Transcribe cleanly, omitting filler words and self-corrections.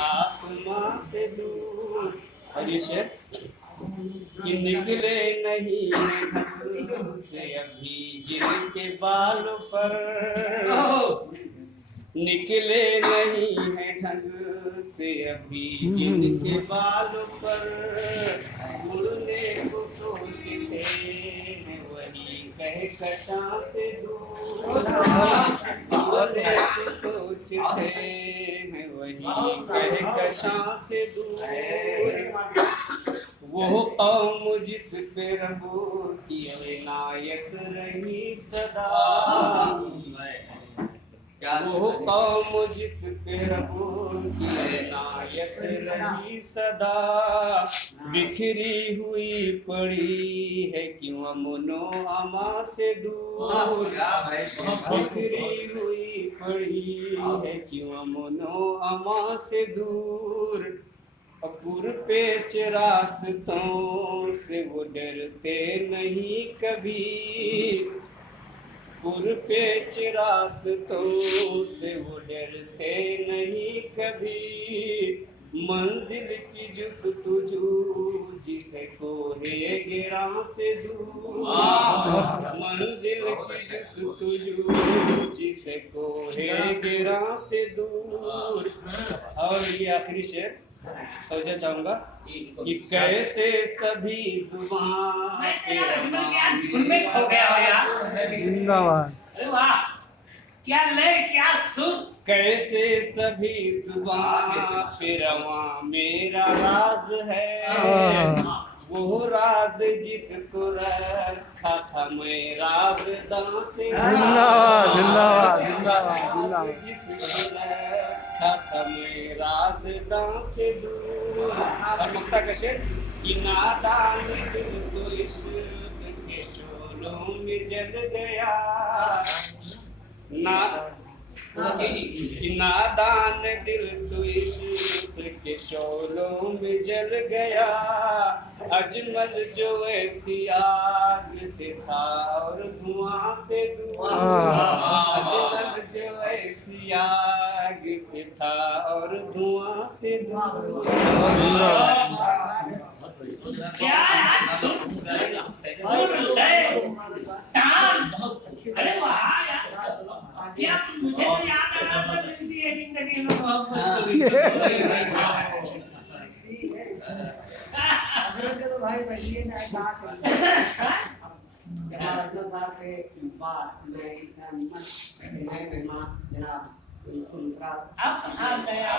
आत्मा से दूर। और ये शेर कि निकले नहीं ढंग से अभी जिनके बाल पर, निकले नहीं है ढंग से अभी जिनके बाल पर, मुड़ने को सोचते हैं वही कह कशां से दूर, मुड़ने को सोचते हैं वही कह कशां से दूर। वो कौम जिस पे रबो की इनायत रही सदा, वो कौम जिस पे रबो की इनायत रही सदा, बिखरी हुई पड़ी है क्यों अमनो अमा से दूर, बिखरी हुई पड़ी है क्यों अमनो अमा से दूर। अपुर पेच रास्तों से वो डरते नहीं कभी, पुर पेच रास्तों से वो डरते नहीं कभी, मंजिल की जुस्तजू जिसे कोहे गिरा से दूर, मंजिल की जुस्तजू जिसे कोहे गिरा से दूर। और ये आखिरी शेर समझना चाहूंगा कि कैसे सभी जुबान उनमें खो गया हो यार। जिंदाबाद। अरे वाह, क्या लय क्या सुर। कैसे सभी जुबान पे रवा मेरा राज है, वो राज जिसको रखा था मैं राज़दां से, जिंदाबाद जिंदाबाद जिंदाबाद जिंदाबाद। जिसको रखा था मैं राज़दां से दूर। और मक्ता का शेर कि नादान दिल तो इश्क के शोलों में जल गया, ना कि नादान दिल तो इश्क के शोलों में जल गया, अजमल जो ऐसी आग से था और धुआं से दूर, अजमल जो ऐसी आग से था और धुआं से दूर। क्या यार सुर लय तान। अरे वाह यार, क्या मुझे तो याद आ रहा था मिलती है जिंदगी में तो भाई पहले ना अब कहाँ गया।